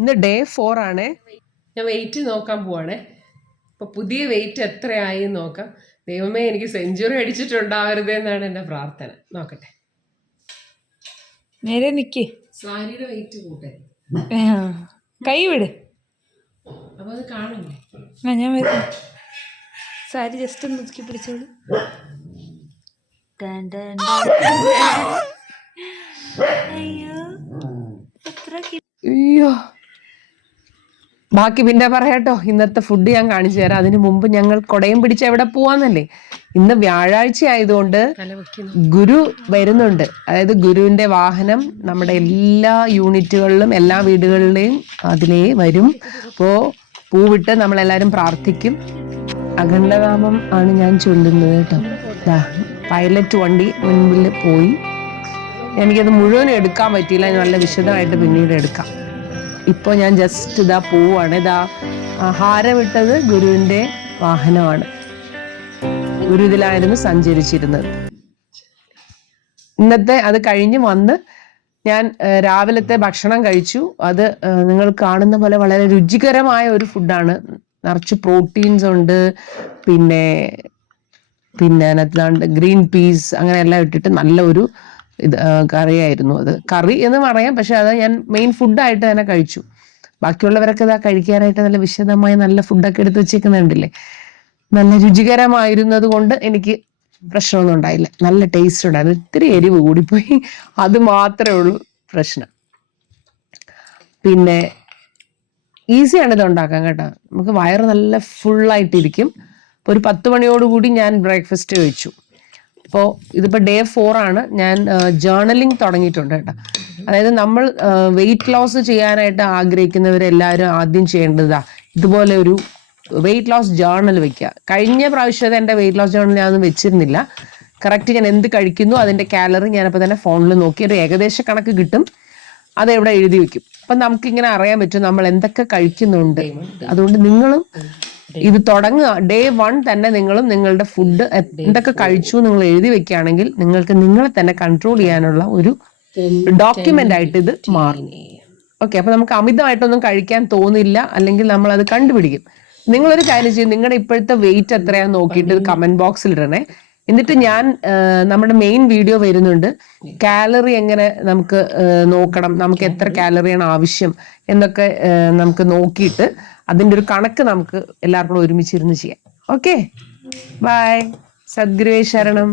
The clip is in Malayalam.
ഇന്ന് ഡേ 4 ആണ്. ഞാൻ വെയിറ്റ് നോക്കാൻ പോവാണേ. അപ്പൊ പുതിയ വെയിറ്റ് എത്രയായി നോക്കാം. ദൈവമേ, എനിക്ക് സെഞ്ചുറി അടിച്ചിട്ടുണ്ടാവരുത് എന്നാണ് എന്റെ പ്രാർത്ഥന. നോക്കട്ടെ. നേരെ നിക്ക്. സാരിയുടെ വെയിറ്റ് കൂട്ടെ. കൈ വിട്. അപ്പൊ അത് കാണണ്ടേ? ഞാൻ വരുന്നു. സാരി ജസ്റ്റ് ഒന്ന് ഒതുക്കി പിടിച്ചോളൂ. അയ്യോ, ബാക്കി പിന്നെ പറയാട്ടോ. ഇന്നത്തെ ഫുഡ് ഞാൻ കാണിച്ചു തരാം. അതിനു മുമ്പ് ഞങ്ങൾ കൊടയും പിടിച്ച് എവിടെ പോവാന്നല്ലേ. ഇന്ന് വ്യാഴാഴ്ച ആയതുകൊണ്ട് ഗുരു വരുന്നുണ്ട്. അതായത് ഗുരുവിന്റെ വാഹനം നമ്മുടെ എല്ലാ യൂണിറ്റുകളിലും എല്ലാ വീടുകളിലെയും അതിലേ വരും. അപ്പോ പൂവിട്ട് നമ്മളെല്ലാരും പ്രാർത്ഥിക്കും. അഖണ്ഡനാമം ആണ് ഞാൻ ചൊല്ലുന്നത് കേട്ടോ. പൈലറ്റ് വണ്ടി മുൻപിൽ പോയി. എനിക്കത് മുഴുവനും എടുക്കാൻ പറ്റിയില്ല. നല്ല വിശദമായിട്ട് പിന്നീട് എടുക്കാം. ഇപ്പോൾ ഞാൻ ജസ്റ്റ് ഇതാ പോവാണ്. ഇതാ ഹാരമിട്ടത് ഗുരുവിന്റെ വാഹനമാണ്. ഗുരു ഇതിലായിരുന്നു സഞ്ചരിച്ചിരുന്നത്. ഇന്നത്തെ അത് കഴിഞ്ഞ് വന്ന് ഞാൻ രാവിലത്തെ ഭക്ഷണം കഴിച്ചു. അത് നിങ്ങൾ കാണുന്ന പോലെ വളരെ രുചികരമായ ഒരു ഫുഡാണ്. നിറച്ച് പ്രോട്ടീൻസ് ഉണ്ട്. പിന്നെ അതിനകത്ത് ഗ്രീൻ പീസ് അങ്ങനെ എല്ലാം ഇട്ടിട്ട് നല്ല ഒരു കറിയായിരുന്നു. അത് കറി എന്ന് പറയാം, പക്ഷെ അത് ഞാൻ മെയിൻ ഫുഡായിട്ട് തന്നെ കഴിച്ചു. ബാക്കിയുള്ളവരൊക്കെ ഇതാ കഴിക്കാനായിട്ട് നല്ല വിശദമായ നല്ല ഫുഡൊക്കെ എടുത്ത് വെച്ചേക്കുന്നുണ്ടല്ലേ. നല്ല രുചികരമായിരുന്നത് കൊണ്ട് എനിക്ക് പ്രശ്നമൊന്നും ഉണ്ടായില്ല. നല്ല ടേസ്റ്റ് ഉണ്ടായിരുന്നു. ഇത്തിരി എരിവ് കൂടിപ്പോയി, അത് മാത്രമേ ഉള്ളൂ പ്രശ്നം. പിന്നെ ഈസിയാണ് ഇത് ഉണ്ടാക്കാൻ കേട്ടോ. നമുക്ക് വയറ് നല്ല ഫുള്ളായിട്ടിരിക്കും. ഇപ്പോൾ ഒരു 10 മണിയോടുകൂടി ഞാൻ ബ്രേക്ക്ഫാസ്റ്റ് കഴിച്ചു. അപ്പോൾ ഇതിപ്പോൾ ഡേ 4 ആണ്. ഞാൻ ജേർണലിംഗ് തുടങ്ങിയിട്ടുണ്ട് കേട്ടോ. അതായത് നമ്മൾ വെയിറ്റ് ലോസ് ചെയ്യാനായിട്ട് ആഗ്രഹിക്കുന്നവരെല്ലാവരും ആദ്യം ചെയ്യേണ്ടതാ ഇതുപോലെ ഒരു വെയിറ്റ് ലോസ് ജേർണൽ വെക്കുക. കഴിഞ്ഞ പ്രാവശ്യത്തെ എൻ്റെ വെയിറ്റ് ലോസ് ജേർണൽ ഞാനൊന്നും വെച്ചിരുന്നില്ല. കറക്റ്റ് ഞാൻ എന്ത് കഴിക്കുന്നു അതിൻ്റെ കാലറി ഞാനപ്പോൾ തന്നെ ഫോണിൽ നോക്കി ഒരു ഏകദേശ കണക്ക് കിട്ടും. അതെവിടെ എഴുതി വെക്കും. അപ്പം നമുക്കിങ്ങനെ അറിയാൻ പറ്റും നമ്മൾ എന്തൊക്കെ കഴിക്കുന്നുണ്ട്. അതുകൊണ്ട് നിങ്ങളും ഇത് തുടങ്ങുക. ഡേ 1 തന്നെ നിങ്ങളും നിങ്ങളുടെ ഫുഡ് എന്തൊക്കെ കഴിച്ചു നിങ്ങൾ എഴുതി വെക്കുകയാണെങ്കിൽ നിങ്ങൾക്ക് നിങ്ങളെ തന്നെ കൺട്രോൾ ചെയ്യാനുള്ള ഒരു ഡോക്യുമെന്റ് ആയിട്ട് ഇത് മാറും. ഓക്കെ, അപ്പൊ നമുക്ക് അമിതമായിട്ടൊന്നും കഴിക്കാൻ തോന്നില്ല. അല്ലെങ്കിൽ നമ്മൾ അത് കണ്ടുപിടിക്കും. നിങ്ങളൊരു കാര്യം ചെയ്യും, നിങ്ങളുടെ ഇപ്പോഴത്തെ വെയിറ്റ് എത്രയാന്ന് നോക്കിയിട്ട് കമന്റ് ബോക്സിൽ ഇടണേ. എന്നിട്ട് ഞാൻ നമ്മുടെ മെയിൻ വീഡിയോ വരുന്നുണ്ട്. കാലറി എങ്ങനെ നമുക്ക് നോക്കണം, നമുക്ക് എത്ര കാലറിയാണ് ആവശ്യം എന്നൊക്കെ നമുക്ക് നോക്കിയിട്ട് അതിൻ്റെ ഒരു കണക്ക് നമുക്ക് എല്ലാവർക്കും ഒരുമിച്ചിരുന്ന് ചെയ്യാം. Okay, by. സദ്ഗുരുവേ ശരണം.